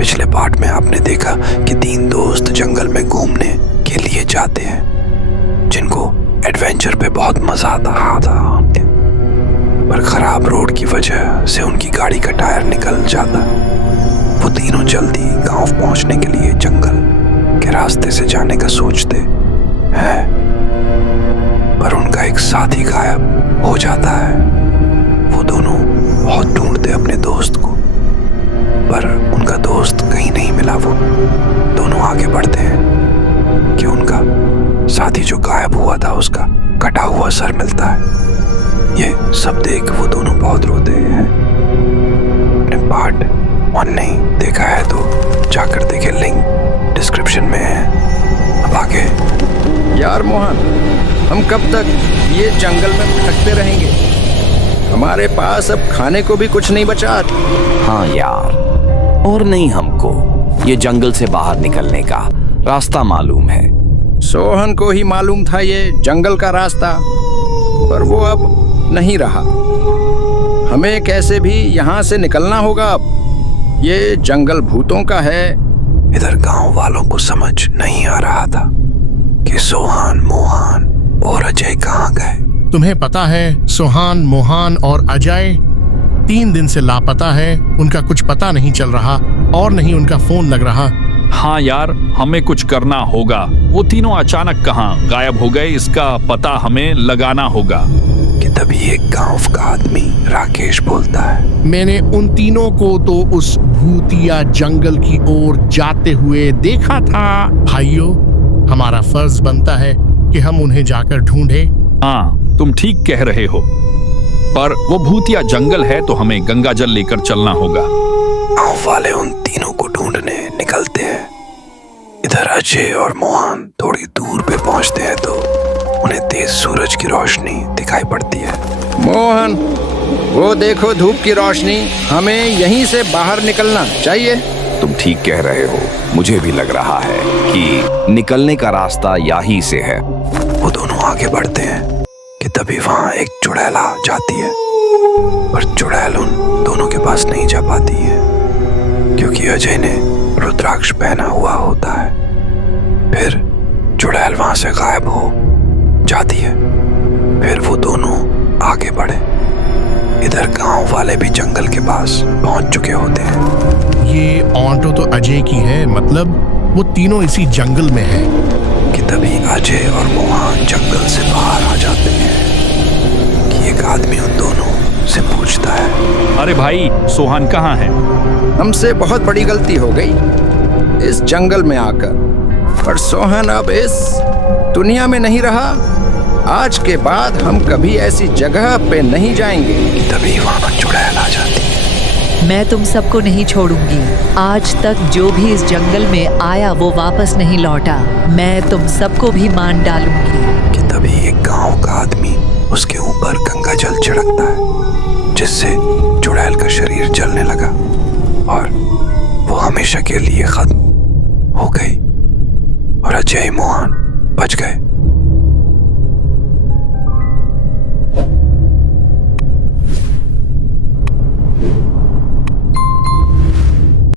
पिछले पार्ट में आपने देखा कि 3 दोस्त जंगल में घूमने के लिए जाते हैं, जिनको एडवेंचर पे बहुत मजा आता था, पर खराब रोड की वजह से उनकी गाड़ी का टायर निकल जाता। वो तीनों जल्दी गांव पहुंचने के लिए जंगल के रास्ते से जाने का सोचते हैं, पर उनका एक साथी गायब हो जाता है। वो दोनों बहुत ढूंढते अपने दोस्त को, पर उनका दोस्त कहीं नहीं मिला। वो दोनों आगे बढ़ते हैं कि उनका साथी जो गायब हुआ था उसका कटा हुआ सर मिलता है। ये सब देख वो दोनों बहुत रोते हैं। पार्ट 1 नहीं देखा है तो जाकर देखें, लिंक डिस्क्रिप्शन में है। अब आगे। यार मोहन, हम कब तक ये जंगल में भटकते रहेंगे? हमारे पास अब खाने को भी कुछ नहीं बचा। हाँ यार, और नहीं हमको ये जंगल से बाहर निकलने का रास्ता मालूम है। सोहन को ही मालूम था ये जंगल का रास्ता, पर वो अब नहीं रहा। हमें कैसे भी यहाँ से निकलना होगा अब। ये जंगल भूतों का है। इधर गांव वालों को समझ नहीं आ रहा था कि सोहान, मोहन और अजय कहाँ गए। तुम्हें पता है, सोहान, मोहन और अजय 3 दिन से लापता है। उनका कुछ पता नहीं चल रहा और नहीं उनका फोन लग रहा। हाँ यार, हमें कुछ करना होगा। वो तीनों अचानक कहाँ गायब हो गए, इसका पता हमें लगाना होगा। कि तभी एक गांव का आदमी राकेश बोलता है, मैंने उन तीनों को तो उस भूतिया जंगल की ओर जाते हुए देखा था। भाइयों, हमारा फर्ज बनता है कि हम उन्हें जाकर ढूंढें। हाँ, तुम ठीक कह रहे हो, पर वो भूतिया जंगल है तो हमें गंगा जल लेकर चलना होगा। गांव वाले उन तीनों को ढूंढने निकलते हैं। इधर अजय और मोहन थोड़ी दूर पे पहुंचते हैं तो उन्हें तेज सूरज की रोशनी दिखाई पड़ती है। मोहन, वो देखो धूप की रोशनी। हमें यहीं से बाहर निकलना चाहिए। तुम ठीक कह रहे हो, मुझे भी लग रहा है कि निकलने का रास्ता यहीं से है। वो दोनों आगे बढ़ते हैं कि तभी वहां एक चुड़ैल आ जाती है, पर चुड़ैल उन दोनों के पास नहीं जा पाती है क्योंकि अजय ने रुद्राक्ष पहना हुआ होता है। फिर चुड़ैल वहां से गायब हो जाती है। फिर वो दोनों आगे बढ़े। इधर गांव वाले भी जंगल के पास पहुंच चुके होते हैं। ये ऑटो तो अजय की है, मतलब वो तीनों इसी जंगल में हैं। कि तभी अजय और मोहन जंगल से बाहर आ जाते हैं कि एक आदमी उन दोनों से पूछता है, अरे भाई, सोहान कहाँ है? हमसे बहुत बड़ी गलती हो गई इस जंगल में आकर, पर सोहन अब इस दुनिया में नहीं रहा। आज के बाद हम कभी ऐसी जगह पे नहीं जाएंगे। तभी वहां चुड़ैल आ जाती है। मैं तुम सबको नहीं छोड़ूंगी। आज तक जो भी इस जंगल में आया वो वापस नहीं लौटा। मैं तुम सबको भी मान डालूंगी। कि तभी एक गांव का आदमी उसके ऊपर गंगा जल छिड़कता है, जिससे चुड़ैल का शरीर जलने लगा और वो हमेशा के लिए खत्म हो गई और अजय मोहन बच गए।